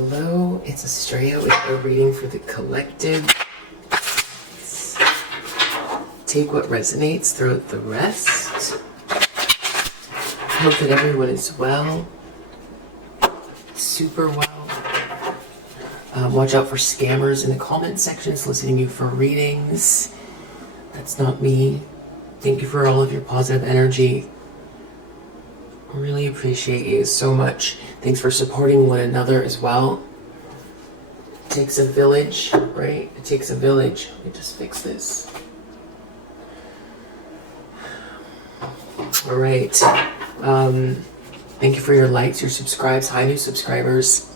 Hello, it's Estrella with a reading for the collective. Take what resonates, throw out the rest. Hope that everyone is well, super well. Watch out for scammers in the comment section soliciting you for readings. That's not me. Thank you for all of your positive energy. Really appreciate you so much. Thanks for supporting one another as well. It takes a village, right? It takes a village. Let me just fix this. All right. Thank you for your likes, your subscribes. Hi, new subscribers.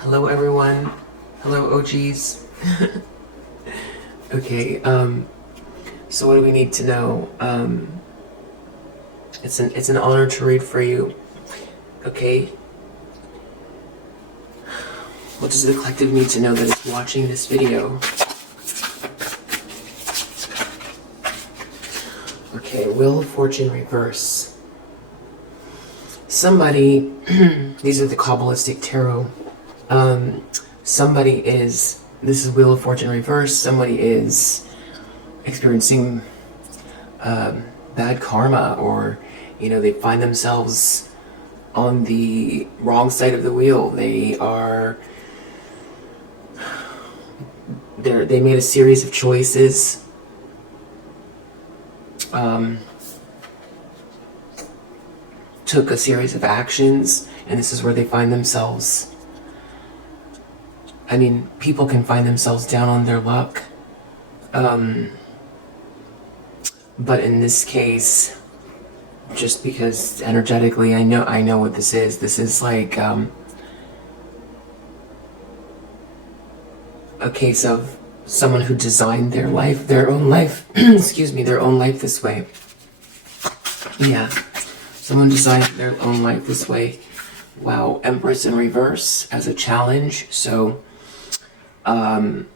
Hello, everyone. Hello, OGs. Okay. So what do we need to know? It's an honor to read for you. Okay. What does the collective need to know that is watching this video? Okay, Wheel of Fortune reverse. Somebody, these are the Kabbalistic Tarot. This is Wheel of Fortune reverse. Somebody is experiencing bad karma, or they find themselves on the wrong side of the wheel. They made a series of choices. Took a series of actions, and this is where they find themselves. I mean, people can find themselves down on their luck. But in this case, just because energetically I know what this is. This is like a case of someone who designed their own life, their own life this way. Yeah, someone designed their own life this way. Wow, Empress in reverse as a challenge. So, someone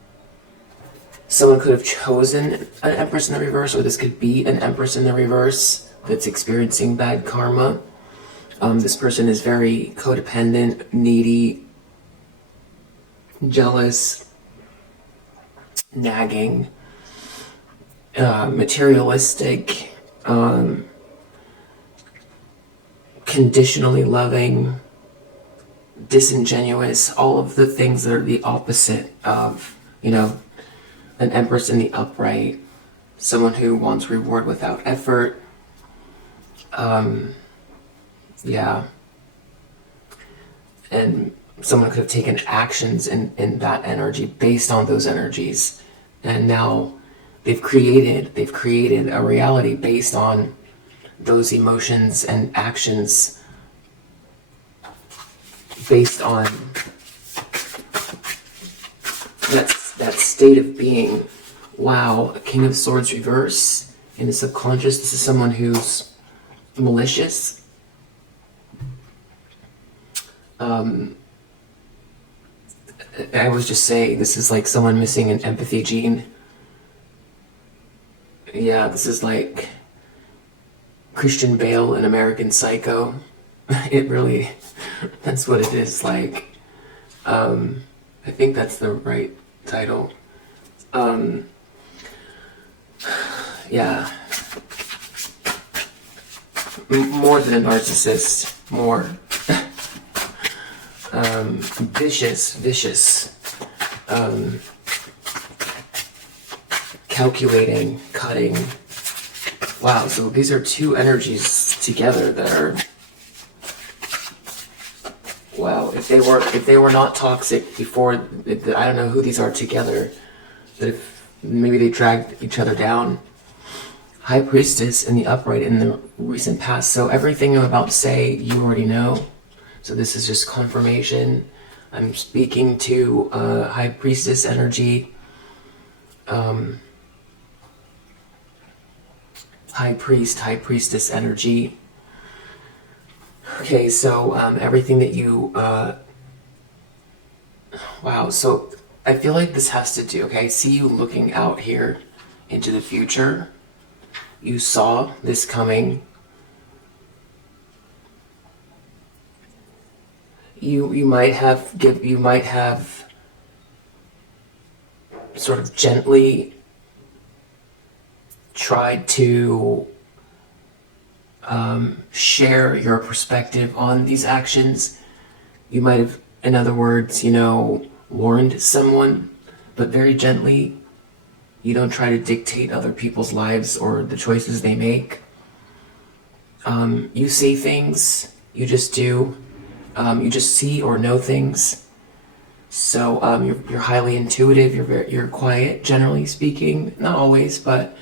could have chosen an Empress in the reverse, or this could be an Empress in the reverse that's experiencing bad karma. This person is very codependent, needy, jealous, nagging, materialistic, conditionally loving, disingenuous, all of the things that are the opposite of, an Empress in the upright, someone who wants reward without effort. Yeah. And someone could have taken actions in that energy based on those energies. And now they've created a reality based on those emotions and actions, based on that state of being. Wow, King of Swords reverse in the subconscious. This is someone who's malicious. I was just saying, this is like someone missing an empathy gene. Yeah, this is like Christian Bale in American Psycho. It really, that's what it is like. I think that's the right title. Yeah. More than a narcissist. More. Vicious. Calculating, cutting. Wow, so these are two energies together that are... Wow, if they were not toxic before, I don't know who these are together. But if maybe they dragged each other down. High Priestess in the upright in the recent past. So everything I'm about to say, you already know. So this is just confirmation. I'm speaking to High Priestess energy. High Priestess energy. Okay, so everything that you... wow, so I feel like this has to do... Okay, I see you looking out here into the future. You saw this coming. you might have sort of gently tried to share your perspective on these actions. You might have, in other words, warned someone, but very gently. You don't try to dictate other people's lives or the choices they make. You see things, you just do. You just see or know things. So you're highly intuitive. You're quiet, generally speaking. Not always, but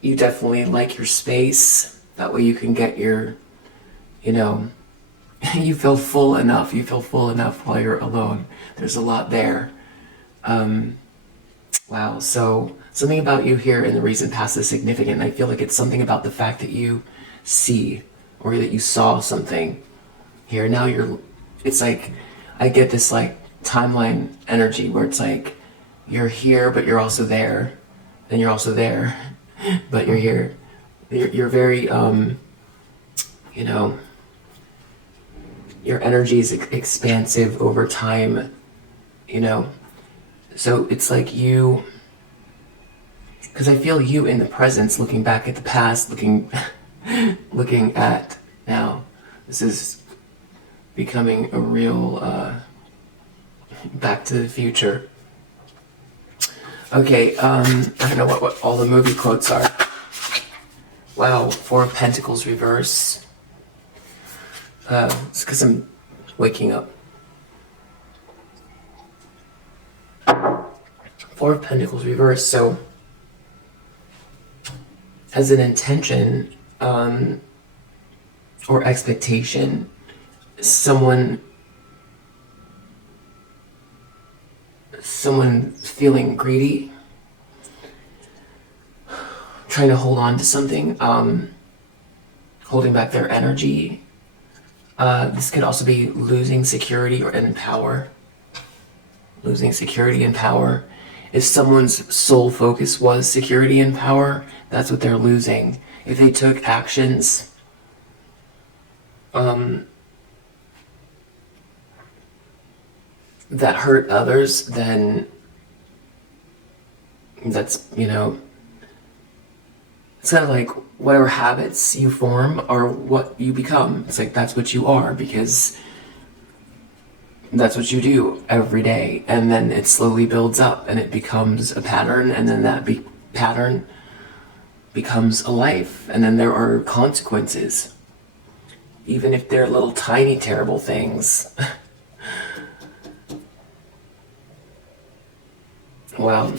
you definitely like your space. That way you can get your, you feel full enough. You feel full enough while you're alone. There's a lot there. Wow. So something about you here in the recent past is significant. And I feel like it's something about the fact that you see or that you saw something here. Now it's like, I get this like timeline energy where it's like, you're here, but you're also there. Then you're also there, but you're here. You're very, your energy is expansive over time, So it's like you, because I feel you in the presence, looking back at the past, looking at now. This is becoming a real Back to the Future. Okay, I don't know what all the movie quotes are. Wow, Four of Pentacles reverse. It's because I'm waking up. Four of Pentacles reverse. So, as an intention or expectation, someone feeling greedy, trying to hold on to something, holding back their energy. This could also be losing security and power. Losing security and power. If someone's sole focus was security and power, that's what they're losing. If they took actions that hurt others, then that's, it's kind of like whatever habits you form are what you become. It's like that's what you are, because that's what you do every day, and then it slowly builds up and it becomes a pattern, and then that pattern becomes a life, and then there are consequences, even if they're little tiny terrible things. Wow.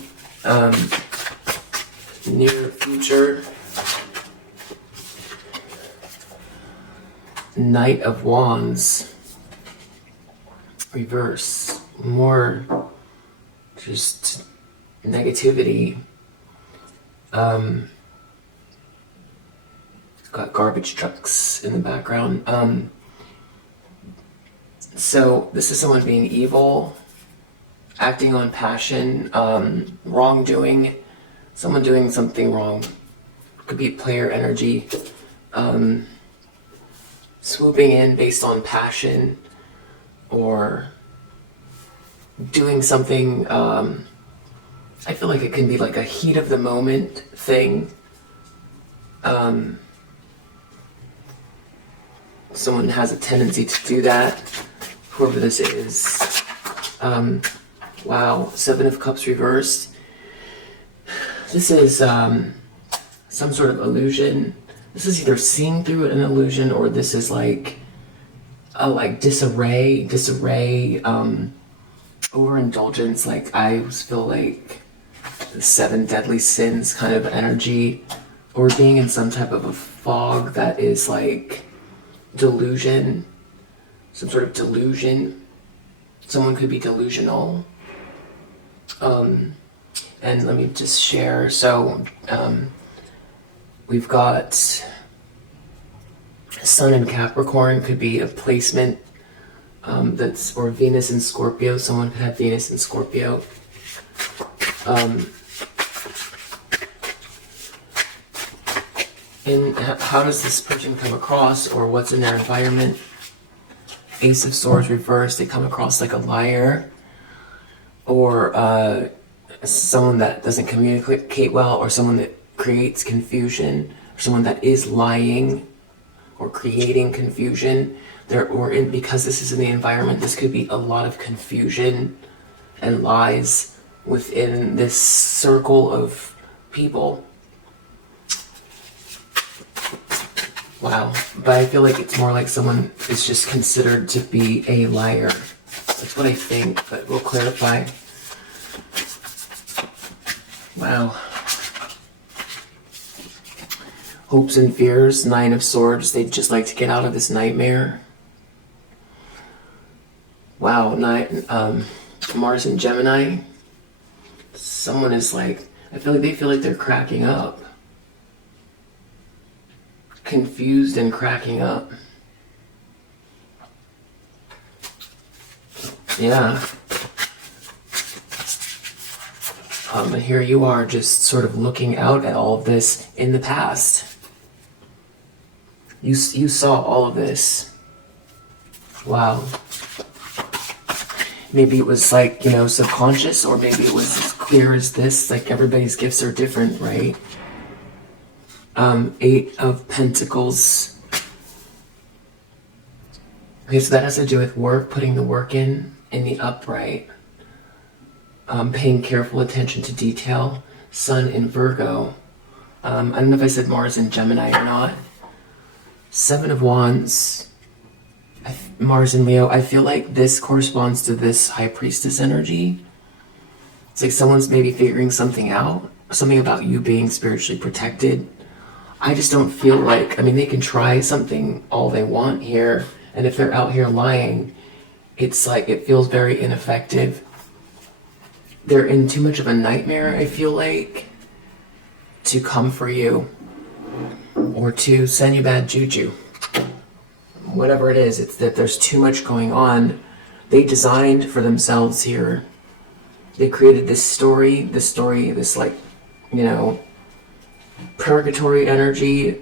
Near future. Knight of Wands. Reverse. More just negativity. Got garbage trucks in the background. So this is someone being evil, acting on passion, wrongdoing, someone doing something wrong. Could be player energy, swooping in based on passion, or doing something, I feel like it can be like a heat of the moment thing. Someone has a tendency to do that, whoever this is. Wow, Seven of Cups reversed. This is some sort of illusion. This is either seeing through an illusion, or this is like disarray, overindulgence. Like I feel like the seven deadly sins kind of energy, or being in some type of a fog that is like delusion, some sort of delusion. Someone could be delusional. And let me just share. So we've got Sun in Capricorn, could be a placement that's, or Venus in Scorpio. Someone could have Venus in Scorpio. And how does this person come across, or what's in their environment? Ace of Swords reversed, they come across like a liar, or someone that doesn't communicate well, or someone that creates confusion, or someone that is lying or creating confusion. Because this is in the environment, this could be a lot of confusion and lies within this circle of people. Wow. But I feel like it's more like someone is just considered to be a liar. That's what I think, but we'll clarify. Wow. Hopes and fears, 9 of Swords. They'd just like to get out of this nightmare. Wow. Mars and Gemini. Someone is like, I feel like they feel like they're cracking up. Confused and cracking up. Yeah. And here you are just sort of looking out at all of this in the past. You saw all of this. Wow. Maybe it was like, subconscious, or maybe it was as clear as this. Like, everybody's gifts are different, right? 8 of Pentacles. Okay, so that has to do with work, putting the work in the upright. Paying careful attention to detail. Sun in Virgo. I don't know if I said Mars in Gemini or not. 7 of Wands. Mars in Leo. I feel like this corresponds to this High Priestess energy. It's like someone's maybe figuring something out. Something about you being spiritually protected. I just don't feel like, they can try something all they want here. And if they're out here lying, it's like, it feels very ineffective. They're in too much of a nightmare, I feel like, to come for you or to send you bad juju. Whatever it is, it's that there's too much going on. They designed for themselves here. They created this story, this like, purgatory energy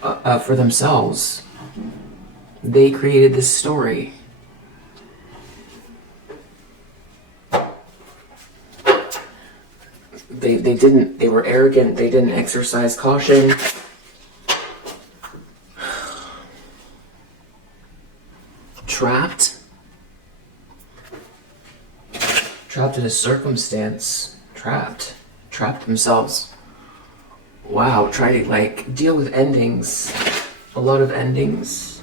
for themselves. They created this story. They were arrogant, they didn't exercise caution. Trapped in a circumstance. Trapped themselves. Wow, try to deal with endings. A lot of endings.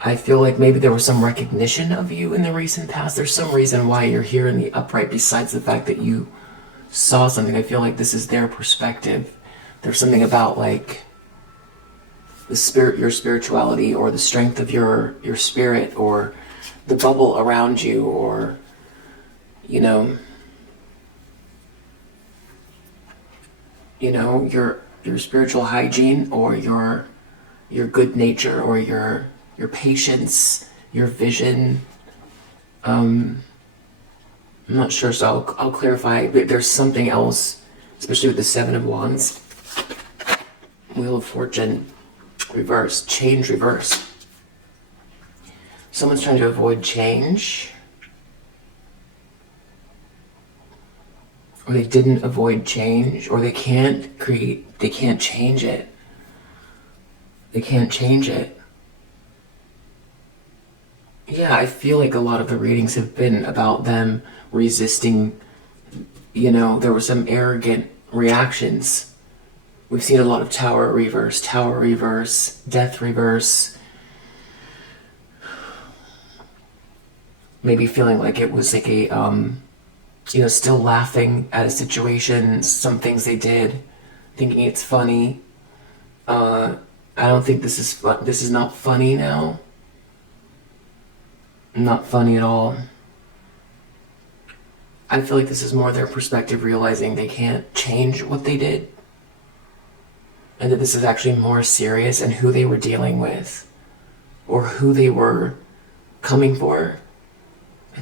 I feel like maybe there was some recognition of you in the recent past. There's some reason why you're here in the upright besides the fact that you saw something. I feel like this is their perspective. There's something about your spirituality, or the strength of your spirit, or the bubble around you, or your spiritual hygiene, or your good nature, or your patience, your vision. I'm not sure, so I'll clarify. But there's something else, especially with the 7 of Wands. Wheel of Fortune, reverse, change, reverse. Someone's trying to avoid change. Or they didn't avoid change, or they can't change it. They can't change it. Yeah, I feel like a lot of the readings have been about them resisting, there were some arrogant reactions. We've seen a lot of tower reverse, death reverse. Maybe feeling like it was like a, still laughing at a situation, some things they did, thinking it's funny. I don't think this is not funny now. Not funny at all. I feel like this is more their perspective, realizing they can't change what they did. And that this is actually more serious, and who they were dealing with, or who they were coming for.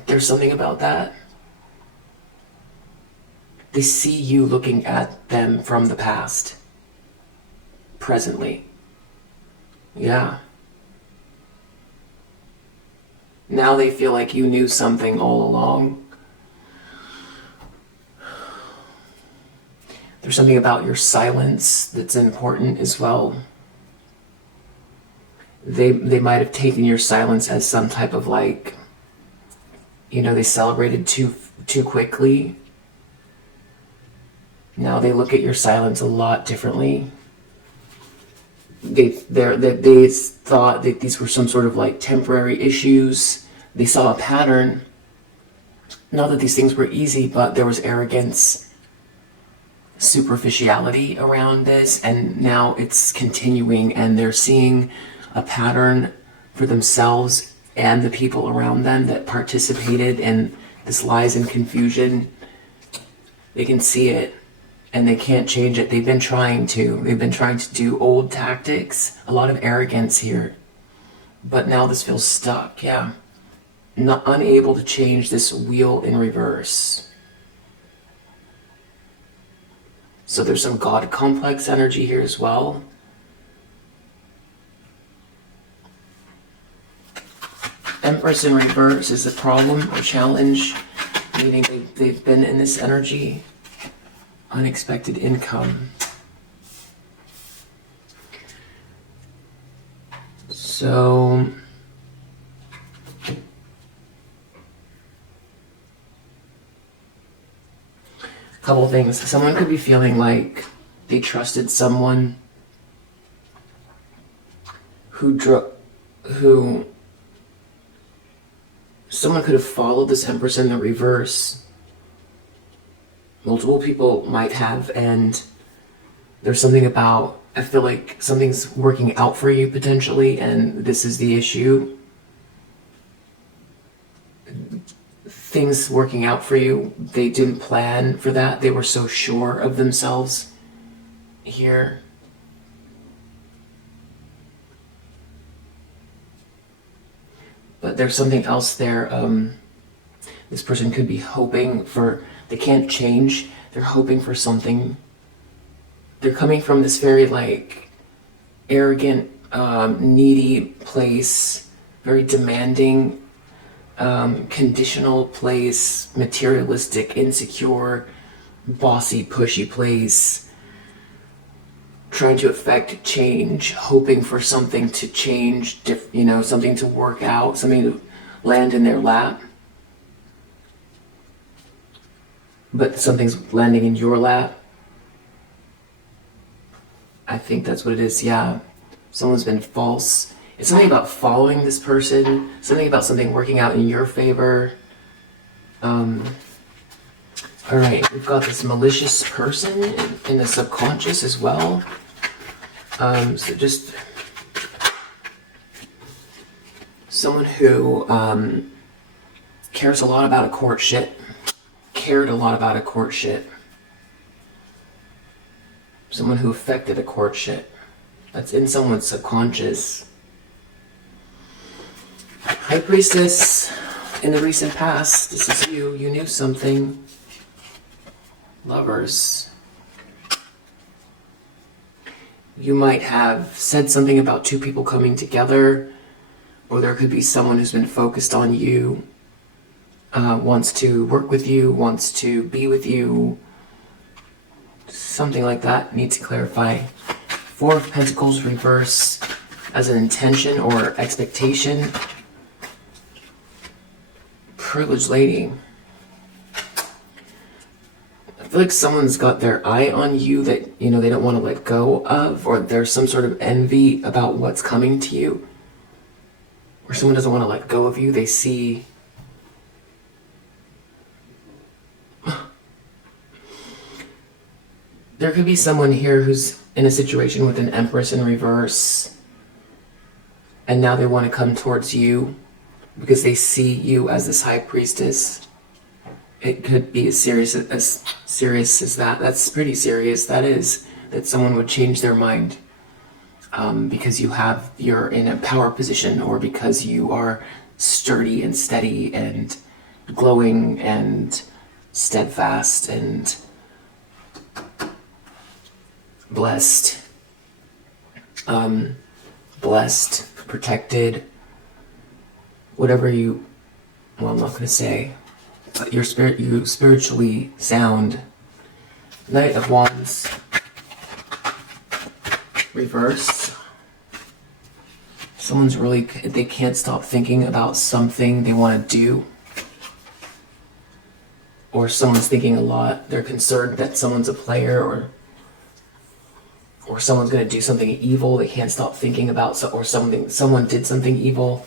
There's something about that. They see you looking at them from the past, presently. Yeah. Now they feel like you knew something all along. There's something about your silence that's important as well. They might have taken your silence as some type of like, they celebrated too quickly. Now they look at your silence a lot differently. They thought that these were some sort of like temporary issues. They saw a pattern. Not that these things were easy, but there was arrogance, superficiality around this, and now it's continuing, and they're seeing a pattern for themselves and the people around them that participated in this lies and confusion. They can see it, and they can't change it. They've been trying to do old tactics, a lot of arrogance here, but now this feels stuck. Yeah, not unable to change this wheel in reverse. So there's some God complex energy here as well. Empress in reverse is a problem or challenge, meaning they've been in this energy. Unexpected income. So a couple things. Someone could be feeling like they trusted someone who someone could have followed this Empress in the reverse. Multiple people might have, and there's something about, I feel like something's working out for you potentially, and this is the issue. Things working out for you, they didn't plan for that. They were so sure of themselves here. But there's something else there. This person could be hoping for, they can't change. They're hoping for something. They're coming from this very like arrogant, needy place, very demanding, conditional place, materialistic, insecure, bossy, pushy place, trying to affect change, hoping for something to change, something to work out, something to land in their lap. But something's landing in your lap. I think that's what it is, yeah. Someone's been false. It's something about following this person, something about something working out in your favor. Alright, we've got this malicious person in the subconscious as well. So just someone who cared a lot about a courtship. Someone who affected a courtship. That's in someone's subconscious. High Priestess, in the recent past, this is you. You knew something. Lovers. You might have said something about two people coming together, or there could be someone who's been focused on you, wants to work with you, wants to be with you, something like that. Need to clarify. Four of Pentacles reverse as an intention or expectation. Privileged lady. I feel like someone's got their eye on you that, they don't want to let go of, or there's some sort of envy about what's coming to you. Or someone doesn't want to let go of you. They see there could be someone here who's in a situation with an Empress in reverse, and now they want to come towards you because they see you as this High Priestess. It could be as serious as that. That's pretty serious. That is, that someone would change their mind because you're in a power position, or because you are sturdy and steady and glowing and steadfast and blessed. blessed, protected, whatever you, well, I'm not going to say, but you spiritually sound. Knight of Wands, reverse. Someone's really, they can't stop thinking about something they want to do. Or someone's thinking a lot. They're concerned that someone's a player, or someone's going to do something evil. They can't stop thinking about, or someone did something evil.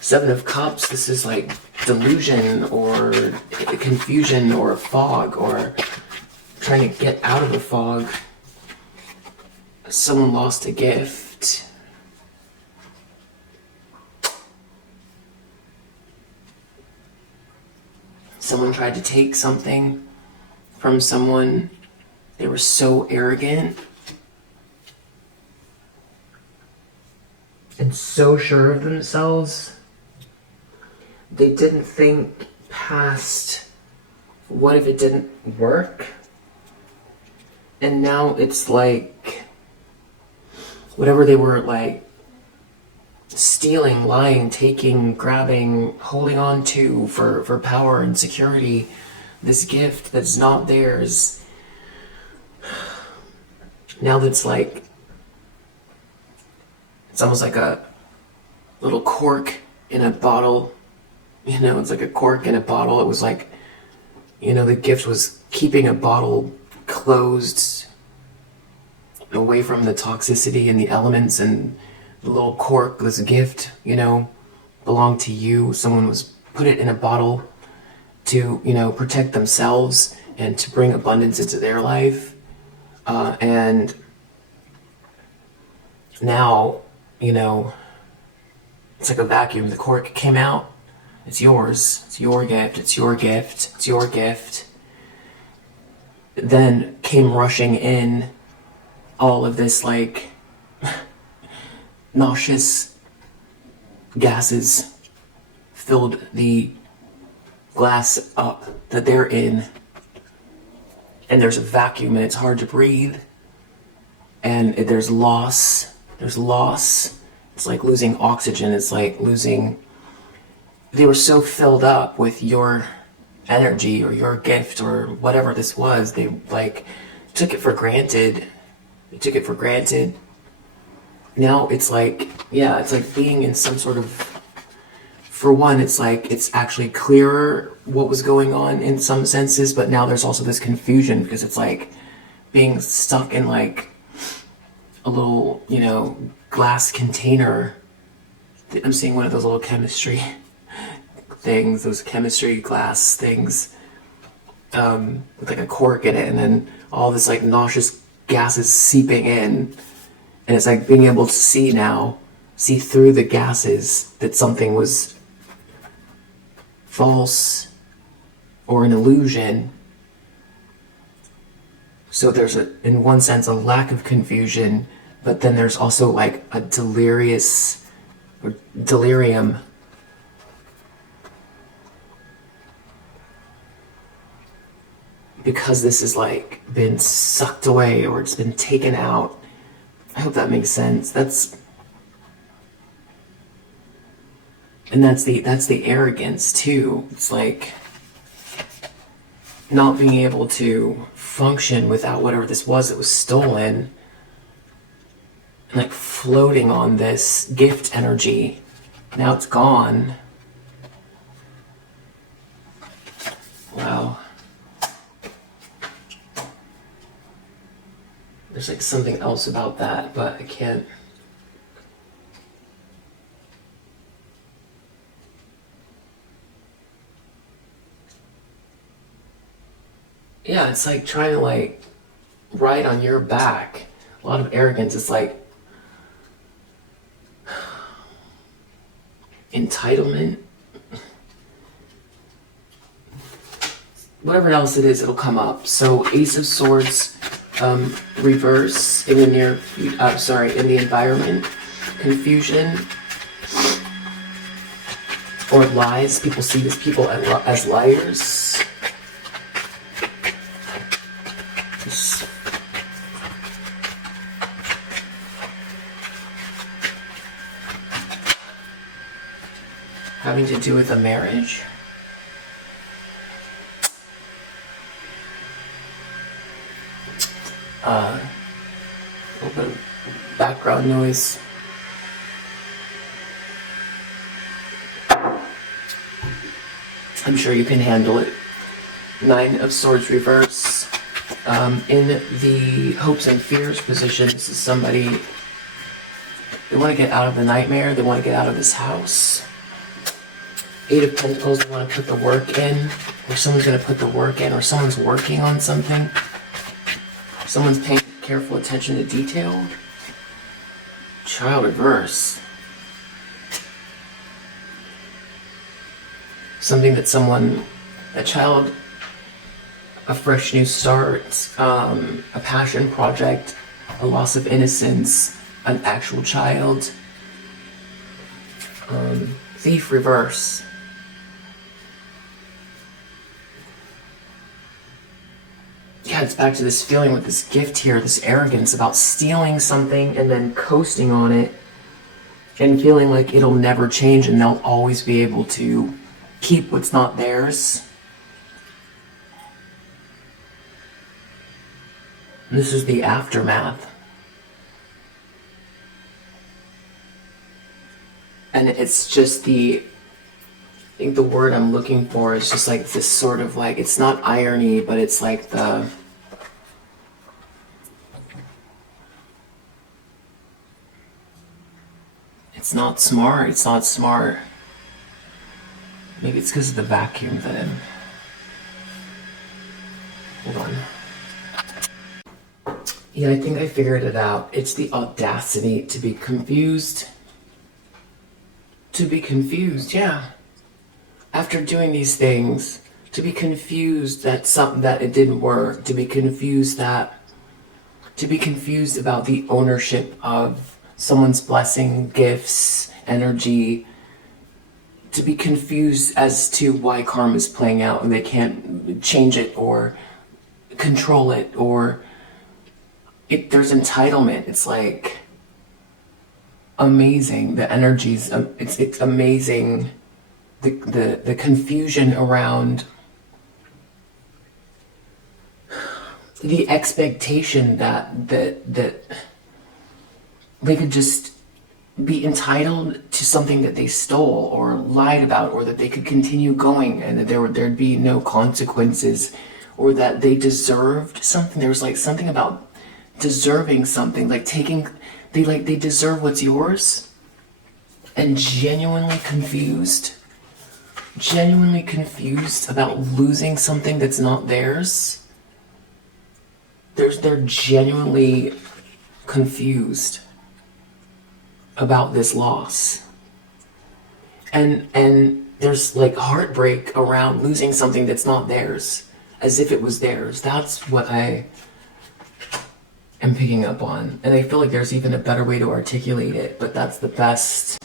Seven of Cups, this is like delusion or confusion or a fog, or trying to get out of the fog. Someone lost a gift. Someone tried to take something from someone. They were so arrogant and so sure of themselves. They didn't think past, what if it didn't work? And now it's like, whatever they were like stealing, lying, taking, grabbing, holding on to for power and security, this gift that's not theirs, now that's like, it's almost like a little cork in a bottle. You know, it's like a cork in a bottle. It was like, you know, the gift was keeping a bottle closed away from the toxicity and the elements, and the little cork was a gift, you know, belonged to you. Someone was put it in a bottle to, you know, protect themselves and to bring abundance into their life. And now, you know, it's like a vacuum. The cork came out. It's yours. It's your gift. It's your gift. It's your gift. Then came rushing in all of this like nauseous gases filled the glass up that they're in, and there's a vacuum and it's hard to breathe, and there's loss. It's like losing oxygen. It's like losing, they were so filled up with your energy or your gift or whatever this was, they like took it for granted. Now it's like, yeah, it's like being in some sort of, for one, it's like it's actually clearer what was going on in some senses, but now there's also this confusion because it's like being stuck in like a little, you know, glass container. I'm seeing one of those little chemistry things, those chemistry glass things, with like a cork in it, and then all this like nauseous gases seeping in, and it's like being able to see through the gases that something was false or an illusion. So there's in one sense a lack of confusion, but then there's also like a delirium. Because this is like been sucked away or it's been taken out. I hope that makes sense. That's the arrogance too. It's like not being able to function without whatever this was that was stolen, and like floating on this gift energy. Now it's gone. Wow. There's like something else about that, but I can't. Yeah, it's like trying to like ride on your back. A lot of arrogance. It's like entitlement. Whatever else it is, it'll come up. So Ace of Swords, reverse in the in the environment. Confusion or lies. People see these people as liars. having to do with a marriage. A little bit of background noise. I'm sure you can handle it. 9 of Swords reverse. In the hopes and fears position, this is somebody, they want to get out of the nightmare, they want to get out of this house. 8 of Pentacles, they want to put the work in, or someone's going to put the work in, or someone's working on something. Someone's paying careful attention to detail. Child reverse. Something that a child, a fresh new start, a passion project, a loss of innocence, an actual child. Thief reverse. Yeah, it's back to this feeling with this gift here, this arrogance about stealing something and then coasting on it and feeling like it'll never change and they'll always be able to keep what's not theirs. And this is the aftermath. And it's just I think the word I'm looking for is just like this sort of like, it's not irony, but it's like it's not smart. Maybe it's because of the vacuum that hold on. Yeah, I think I figured it out. It's the audacity to be confused. To be confused, yeah. After doing these things, to be confused that it didn't work, to be confused about the ownership of someone's blessing, gifts, energy, to be confused as to why karma is playing out and they can't change it or control it, or there's entitlement. It's like amazing. The energies, it's amazing. The confusion around the expectation that they could just be entitled to something that they stole or lied about, or that they could continue going and that there'd be no consequences, or that they deserved something. There was like something about deserving something, like they deserve what's yours, and genuinely confused about losing something that's not theirs. They're genuinely confused about this loss. And there's like heartbreak around losing something that's not theirs, as if it was theirs. That's what I am picking up on. And I feel like there's even a better way to articulate it, but that's the best.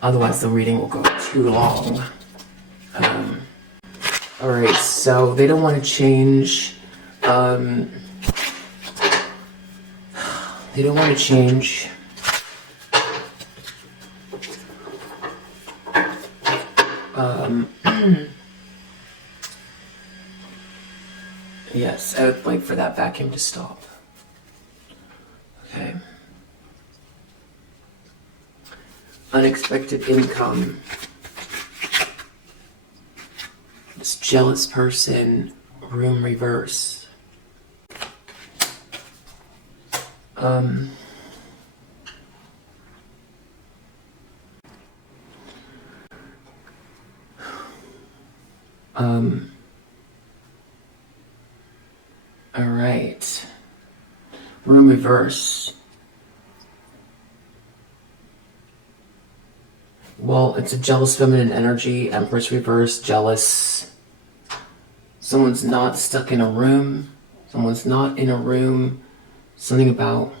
Otherwise the reading will go too long. Alright, so they don't want to change. They don't want to change. Yes, I would like for that vacuum to stop. Okay. Unexpected income. This jealous person, room reverse. All right. Room reverse. Well, it's a jealous feminine energy. Empress reverse, jealous. Someone's not stuck in a room. Someone's not in a room. Something about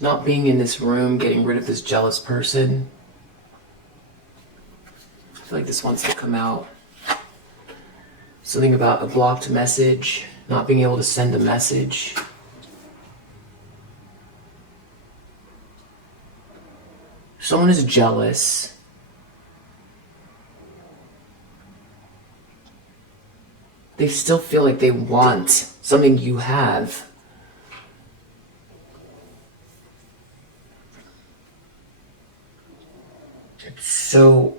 not being in this room, getting rid of this jealous person. I feel like this wants to come out. Something about a blocked message, not being able to send a message. Someone is jealous. they still feel like they want something you have. It's so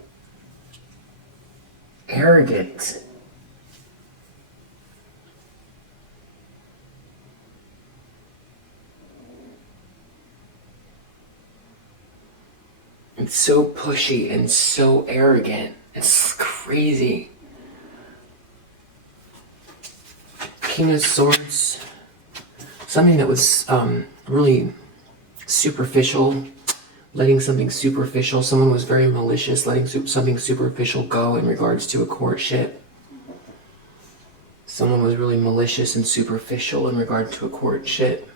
arrogant. It's so pushy and so arrogant. It's crazy. King of Swords. Something that was really superficial. Letting something superficial. Someone was very malicious, letting something superficial go in regards to a courtship. Someone was really malicious and superficial in regard to a courtship.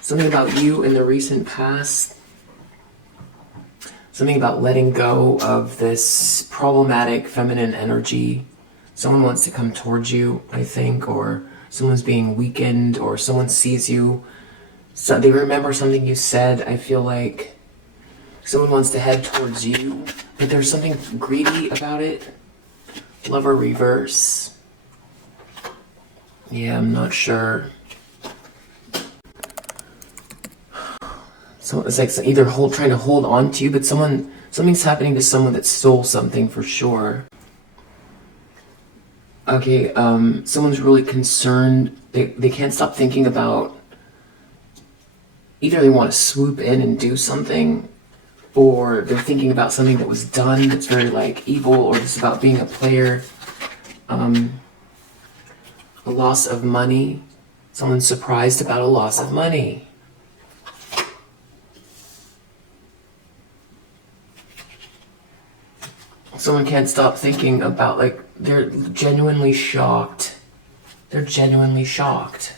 Something about you in the recent past. Something about letting go of this problematic feminine energy. Someone wants to come towards you, I think, or someone's being weakened, or someone sees you. So they remember something you said. I feel like someone wants to head towards you, but there's something greedy about it. Lover reverse. Yeah, I'm not sure. So it's like either trying to hold on to you, but something's happening to someone that stole something for sure. Okay, someone's really concerned. They can't stop thinking about, either they want to swoop in and do something, or they're thinking about something that was done that's very like evil, or it's about being a player. A loss of money. Someone's surprised about a loss of money. Someone can't stop thinking about, like, they're genuinely shocked. They're genuinely shocked.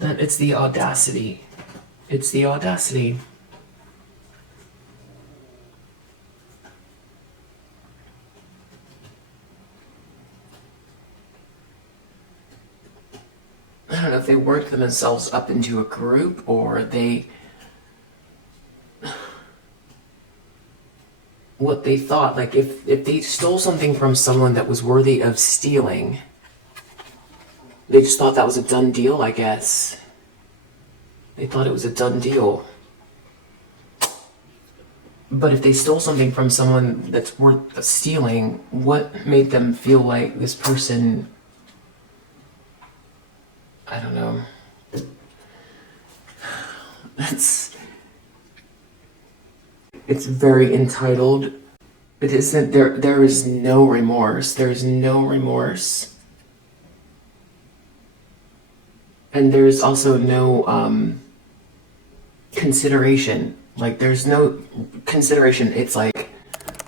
That it's the audacity. It's the audacity. I don't know if they worked themselves up into a group, or what they thought, like if they stole something from someone that was worthy of stealing, they just thought that was a done deal, I guess. They thought it was a done deal. But if they stole something from someone that's worth stealing, what made them feel like this person, I don't know. It's very entitled. It isn't there is no remorse. There's no remorse. And there's also no consideration. Like, there's no consideration. It's like,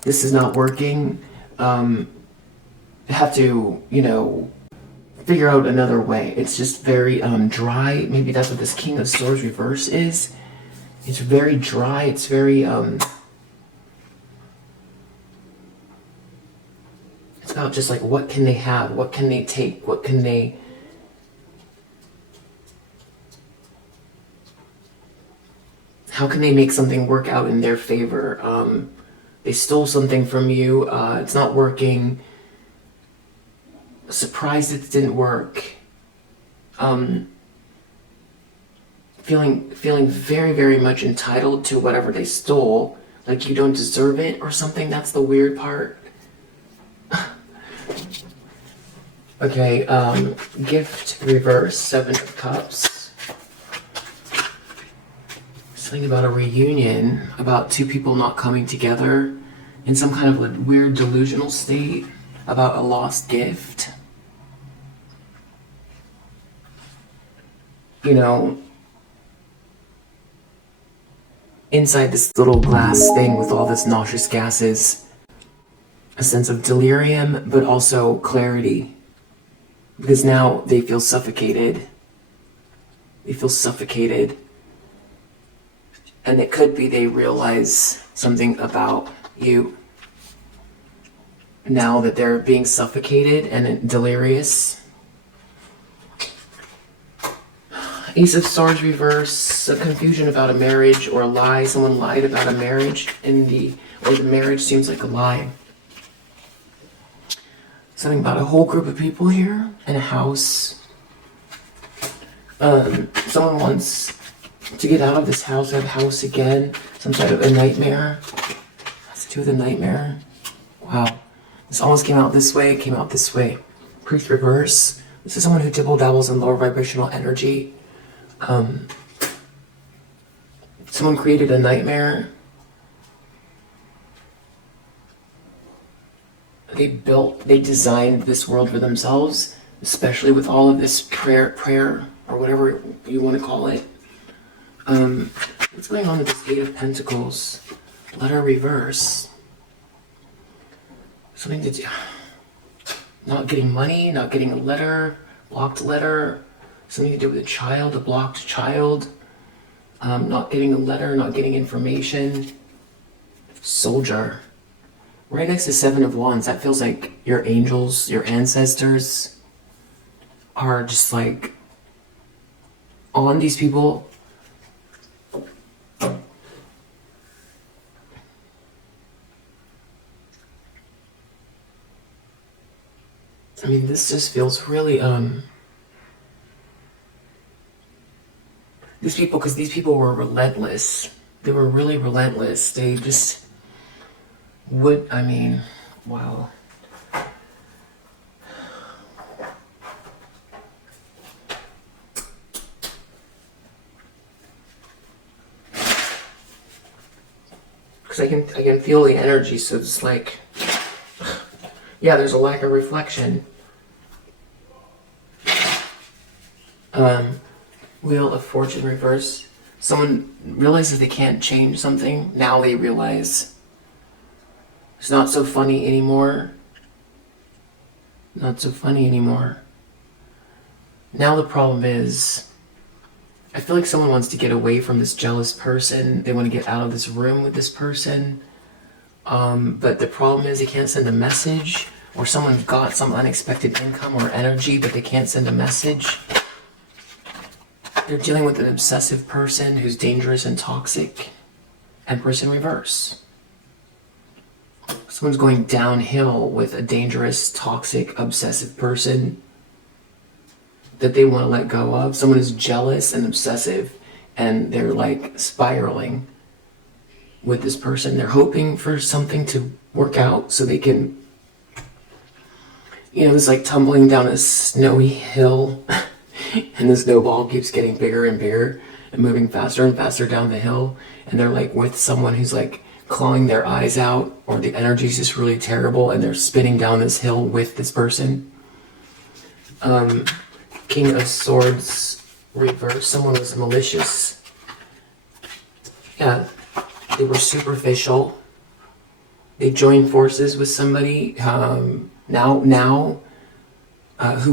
this is not working. I have to, figure out another way. It's just very dry. Maybe that's what this King of Swords reverse is. It's very dry. It's very it's about just like, what can they have? What can they take? What can they... How can they make something work out in their favor? They stole something from you. It's not working. Surprised it didn't work. Feeling very, very much entitled to whatever they stole, like you don't deserve it or something. That's the weird part. Okay, gift reverse, 7 of Cups. Something about a reunion, about two people not coming together in some kind of a weird delusional state, about a lost gift. Inside this little glass thing with all this nauseous gases, a sense of delirium, but also clarity. Because now they feel suffocated. They feel suffocated. And it could be they realize something about you. Now that they're being suffocated and delirious. Ace of Swords reverse, a confusion about a marriage or a lie. Someone lied about a marriage or the marriage seems like a lie. Something about a whole group of people here in a house. Someone wants to get out of this house, have a house again. Some sort of a nightmare. Has to do with a nightmare. Wow. This almost came out this way, came out this way. Priest reverse. This is someone who dibble dabbles in lower vibrational energy. Someone created a nightmare. They designed this world for themselves, especially with all of this prayer, or whatever you want to call it. What's going on with this Eight of Pentacles? Letter reverse. Something to do. Not getting money, not getting a letter, blocked letter. Something to do with a child, a blocked child. Not getting a letter, not getting information. Soldier. Right next to Seven of Wands, that feels like your angels, your ancestors are just like on these people. I mean, this just feels really, these people were relentless. They were really relentless. They just would, I mean, wow. Because I can feel the energy, so it's like, yeah, there's a lack of reflection. Wheel of Fortune reverse. Someone realizes they can't change something. Now they realize it's not so funny anymore. Not so funny anymore. Now the problem is, I feel like someone wants to get away from this jealous person. They want to get out of this room with this person. But the problem is they can't send a message, or someone got some unexpected income or energy, but they can't send a message. They're dealing with an obsessive person who's dangerous and toxic. Empress in reverse. Someone's going downhill with a dangerous, toxic, obsessive person that they want to let go of. Someone is jealous and obsessive, and they're like spiraling with this person. They're hoping for something to work out so they can, you know, it's like tumbling down a snowy hill and the snowball keeps getting bigger and bigger and moving faster and faster down the hill, and they're like with someone who's like clawing their eyes out, or the energy's just really terrible and they're spinning down this hill with this person. King of Swords reverse. Someone was malicious. Yeah, they were superficial. They joined forces with somebody who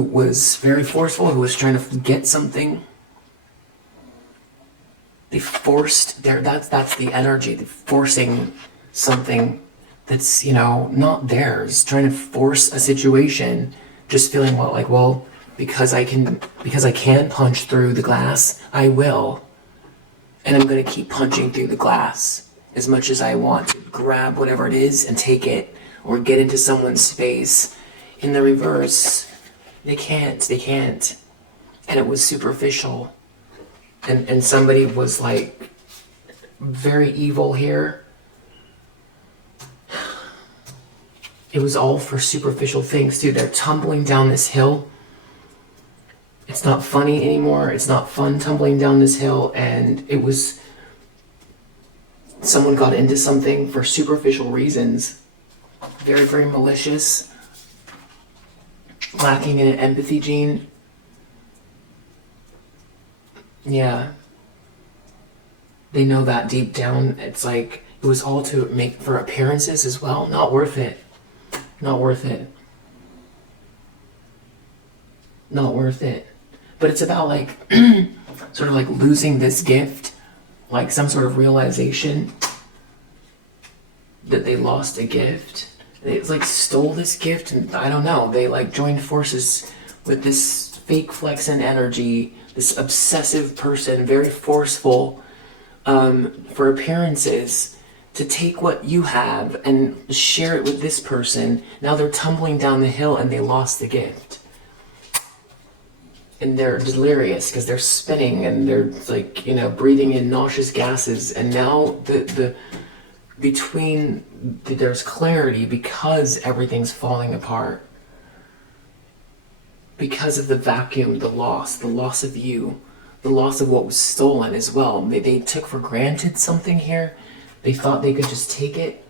was very forceful, who was trying to get something. They forced that's the energy, the forcing something that's, you know, not theirs, trying to force a situation, just feeling well, because I can punch through the glass, I will. And I'm gonna keep punching through the glass as much as I want to grab whatever it is and take it, or get into someone's space. In the reverse, they can't. And it was superficial. And somebody was like very evil here. It was all for superficial things, dude. They're tumbling down this hill. It's not funny anymore. It's not fun tumbling down this hill. And it was, someone got into something for superficial reasons. Very, very malicious. Lacking in an empathy gene. Yeah. They know that deep down. It's like, it was all to make for appearances as well. Not worth it. Not worth it. Not worth it. But it's about like, sort of like losing this gift. Like some sort of realization that they lost a gift. They like stole this gift, and I don't know. They like joined forces with this fake flex and energy. This obsessive person, very forceful for appearances. to take what you have and share it with this person. Now they're tumbling down the hill and they lost the gift. And they're delirious because they're spinning and they're like, you know, breathing in nauseous gases. And now there's clarity because everything's falling apart. Because of the vacuum, the loss of you, the loss of what was stolen as well. They took for granted something here. They thought they could just take it.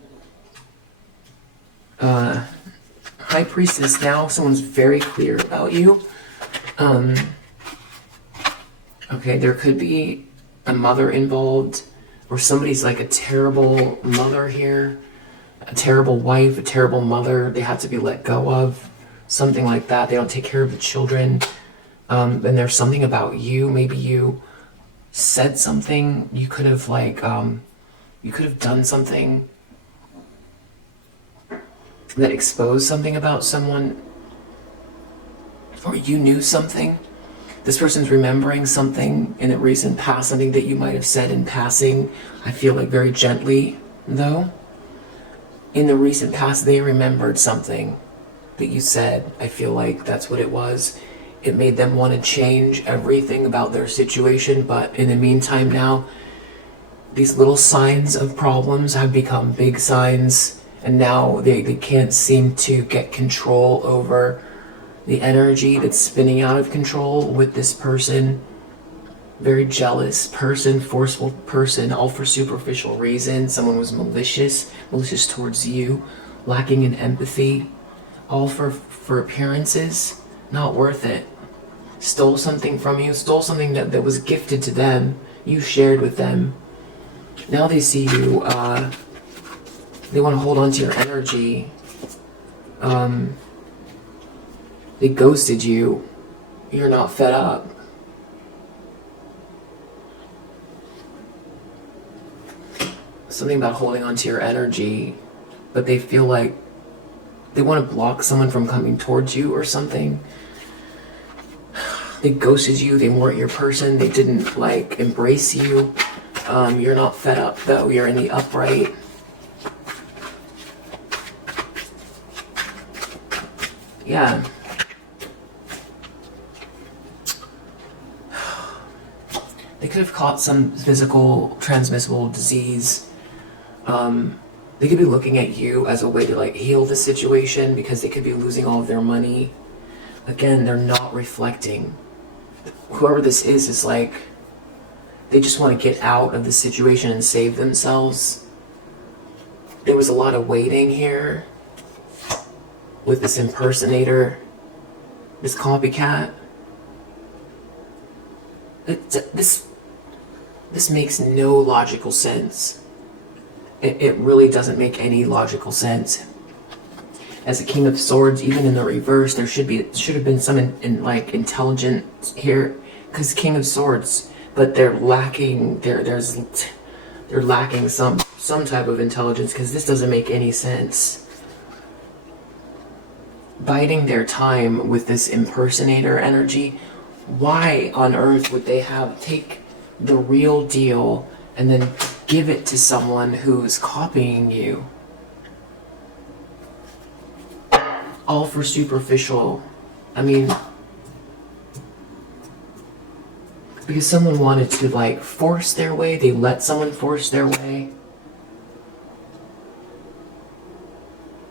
High Priestess, now someone's very clear about you. Okay, there could be a mother involved, or somebody's like a terrible mother here, a terrible wife, a terrible mother they have to be let go of, something like that. They don't take care of the children. And there's something about you. Maybe you said something. You could have you could have done something that exposed something about someone, or you knew something. This person's remembering something in the recent past, something that you might have said in passing. I feel like very gently, though. In the recent past, they remembered something that you said. I feel like that's what it was. It made them want to change everything about their situation, but in the meantime now, these little signs of problems have become big signs, and now they can't seem to get control over the energy that's spinning out of control with this person. Very jealous person, forceful person, all for superficial reasons. Someone was malicious towards you, lacking in empathy, all for appearances. Not worth it. Stole something from you, stole something that was gifted to them, you shared with them. Now they see you, they want to hold on to your energy. They ghosted you. You're not fed up. Something about holding on to your energy, but they feel like they want to block someone from coming towards you or something. They ghosted you, they weren't your person, they didn't embrace you. You're not fed up though, you're in the upright. Yeah. They could have caught some physical transmissible disease. They could be looking at you as a way to heal the situation, because they could be losing all of their money. Again, they're not reflecting. Whoever this is they just want to get out of the situation and save themselves. There was a lot of waiting here with this impersonator, this copycat. This makes no logical sense. It really doesn't make any logical sense. As a King of Swords, even in the reverse, there should have been some intelligence here, because King of Swords, but they're lacking. They're lacking some type of intelligence, because this doesn't make any sense. Biding their time with this impersonator energy. Why on earth would they take the real deal and then give it to someone who's copying you? All for superficial. I mean, because someone wanted to force their way, they let someone force their way.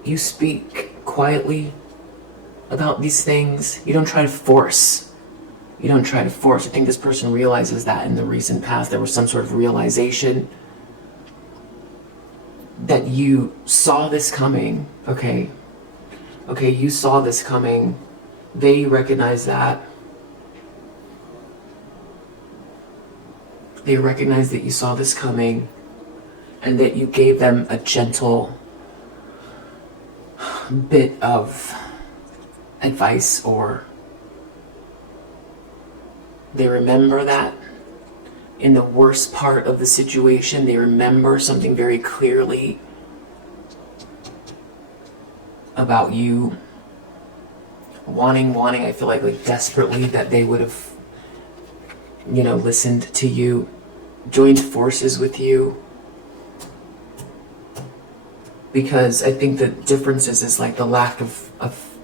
You speak quietly about these things. You don't try to force. You don't try to force. I think this person realizes that in the recent past there was some sort of realization that you saw this coming. Okay, you saw this coming. They recognize that. They recognize that you saw this coming, and that you gave them a gentle bit of advice, or they remember that in the worst part of the situation. They remember something very clearly about you, wanting, I feel like desperately, that they would have, listened to you, joined forces with you. because I think the differences is like the lack of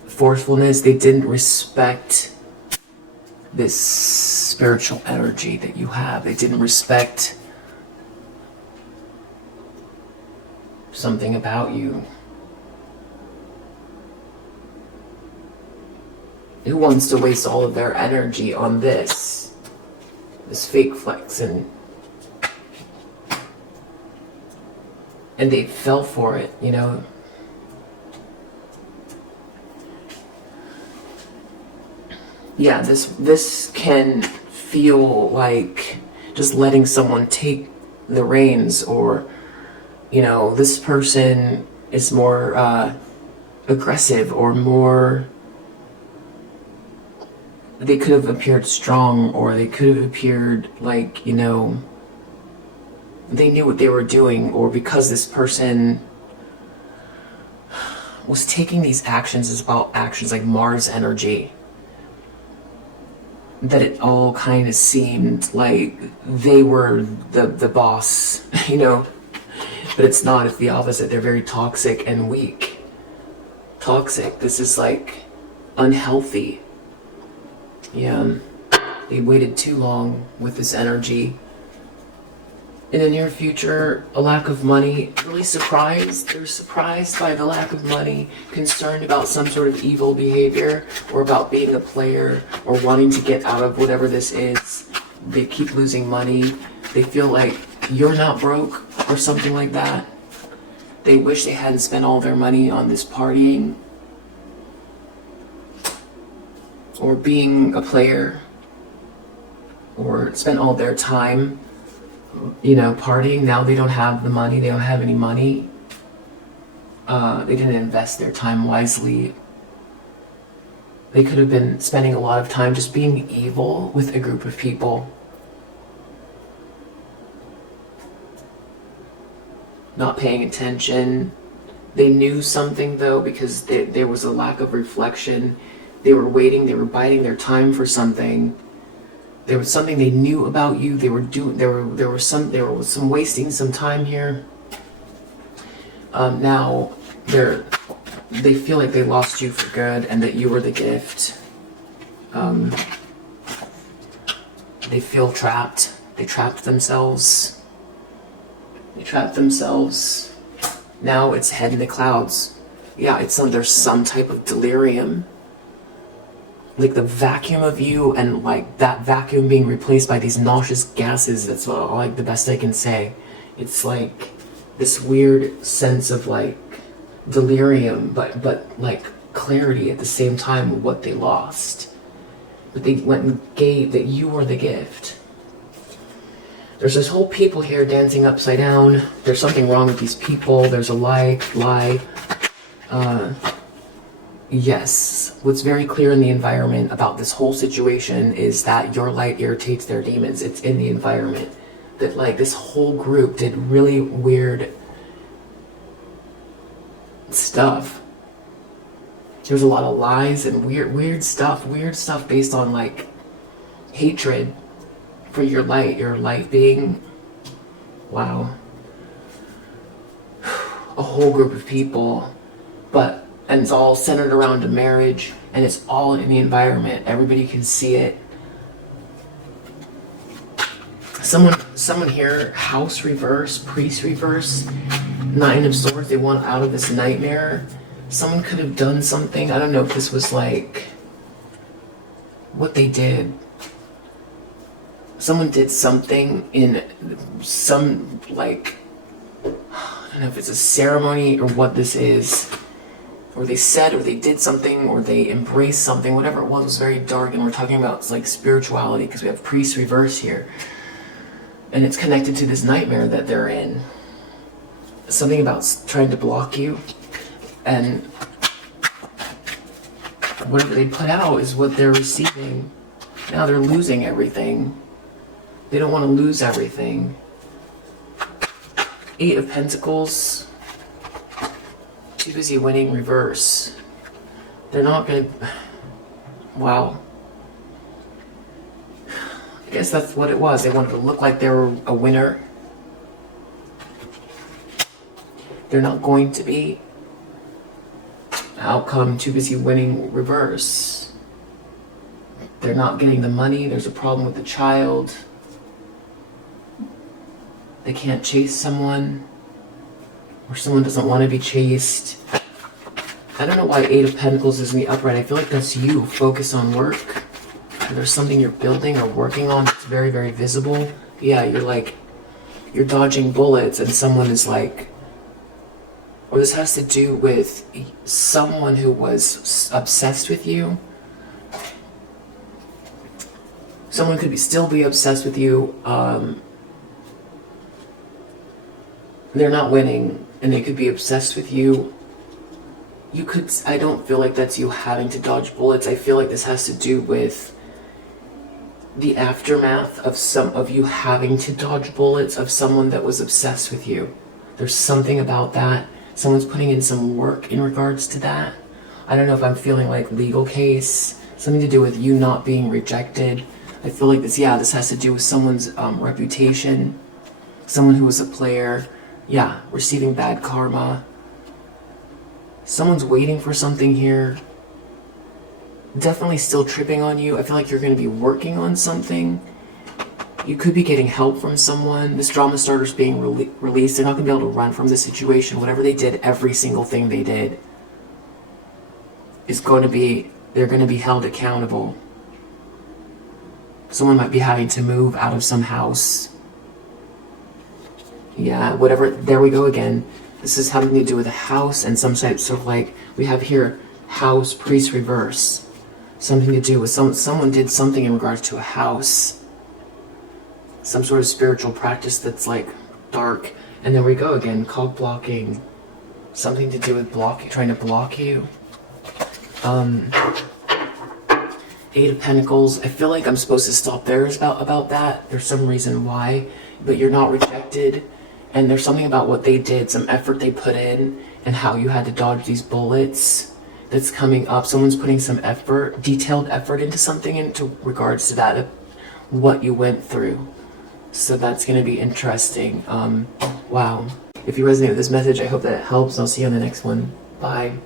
forcefulness. They didn't respect this spiritual energy that you have. They didn't respect something about you. Who wants to waste all of their energy on this fake flex, and they fell for it, you know. Yeah, this can feel like just letting someone take the reins, or, you know, this person is more aggressive, or more, they could have appeared strong, or they could have appeared like, you know, they knew what they were doing, or because this person was taking these actions, is about actions like Mars energy, that it all kind of seemed like they were the boss, you know, but it's not. It's the opposite. They're very toxic and weak. Toxic. This is like unhealthy. Yeah, they waited too long with this energy. In the near future, a lack of money, really surprised. They're surprised by the lack of money, concerned about some sort of evil behavior, or about being a player, or wanting to get out of whatever this is. They keep losing money. They feel like you're not broke, or something like that. They wish they hadn't spent all their money on this partying, or being a player, or spent all their time, you know, partying. Now they don't have the money. They don't have any money. They didn't invest their time wisely. They could have been spending a lot of time just being evil with a group of people. Not paying attention. They knew something though, because there was a lack of reflection. They were waiting, they were biding their time for something. There was something they knew about you. They were doing. There was some wasting some time here. Now they feel like they lost you for good, and that you were the gift. They feel trapped. They trapped themselves. Now it's head in the clouds. Yeah, there's some type of delirium. Like the vacuum of you, and like that vacuum being replaced by these nauseous gases. That's like the best I can say. It's like this weird sense of like delirium, but like clarity at the same time of what they lost. But they went and gave that you were the gift. There's this whole people here dancing upside down. There's something wrong with these people. There's a lie. Yes, what's very clear in the environment about this whole situation is that your light irritates their demons. It's in the environment. That like this whole group did really weird stuff. There's a lot of lies and weird stuff based on like hatred for your light being, wow, a whole group of people, and it's all centered around a marriage, and it's all in the environment. Everybody can see it. Someone here, house reverse, priest reverse, 9 of Swords. They want out of this nightmare. Someone could have done something. I don't know if this was like what they did. Someone did something in some, like, I don't know if it's a ceremony or what this is. Or they said, or they did something, or they embraced something. Whatever it was very dark, and we're talking about like spirituality, because we have priest reverse here. And it's connected to this nightmare that they're in. Something about trying to block you. And whatever they put out is what they're receiving. Now they're losing everything. They don't want to lose everything. 8 of Pentacles. Too busy winning reverse. They're not gonna... Wow. I guess that's what it was. They wanted to look like they were a winner. They're not going to be. Outcome, too busy winning, reverse. They're not getting the money. There's a problem with the child. They can't chase someone. Or someone doesn't want to be chased. I don't know why 8 of Pentacles is in the upright. I feel like that's you. Focus on work. There's something you're building or working on that's very, very visible. Yeah, you're dodging bullets and someone is like, or this has to do with someone who was obsessed with you. Someone could still be obsessed with you. They're not winning and they could be obsessed with you. I don't feel like that's you having to dodge bullets. I feel like this has to do with the aftermath of some of you having to dodge bullets of someone that was obsessed with you. There's something about that. Someone's putting in some work in regards to that. I don't know if I'm feeling like legal case, something to do with you not being rejected. I feel like this has to do with someone's reputation, someone who was a player, receiving bad karma. Someone's waiting for something here. Definitely still tripping on you. I feel like you're going to be working on something. You could be getting help from someone. This drama starter's being released. They're not going to be able to run from the situation. Whatever they did, every single thing they did is going to be, they're going to be held accountable. Someone might be having to move out of some house. Yeah, whatever. There we go again. This is having to do with a house and some type, sort of like, we have here, house, priest, reverse. Something to do with someone did something in regards to a house. Some sort of spiritual practice that's like dark. And there we go again, called blocking. Something to do with blocking, trying to block you. 8 of Pentacles. I feel like I'm supposed to stop there about that. There's some reason why, but you're not rejected. And there's something about what they did, some effort they put in, and how you had to dodge these bullets that's coming up. Someone's putting some effort, detailed effort into something into regards to that, what you went through. So that's going to be interesting. Wow. If you resonate with this message, I hope that it helps. I'll see you on the next one. Bye.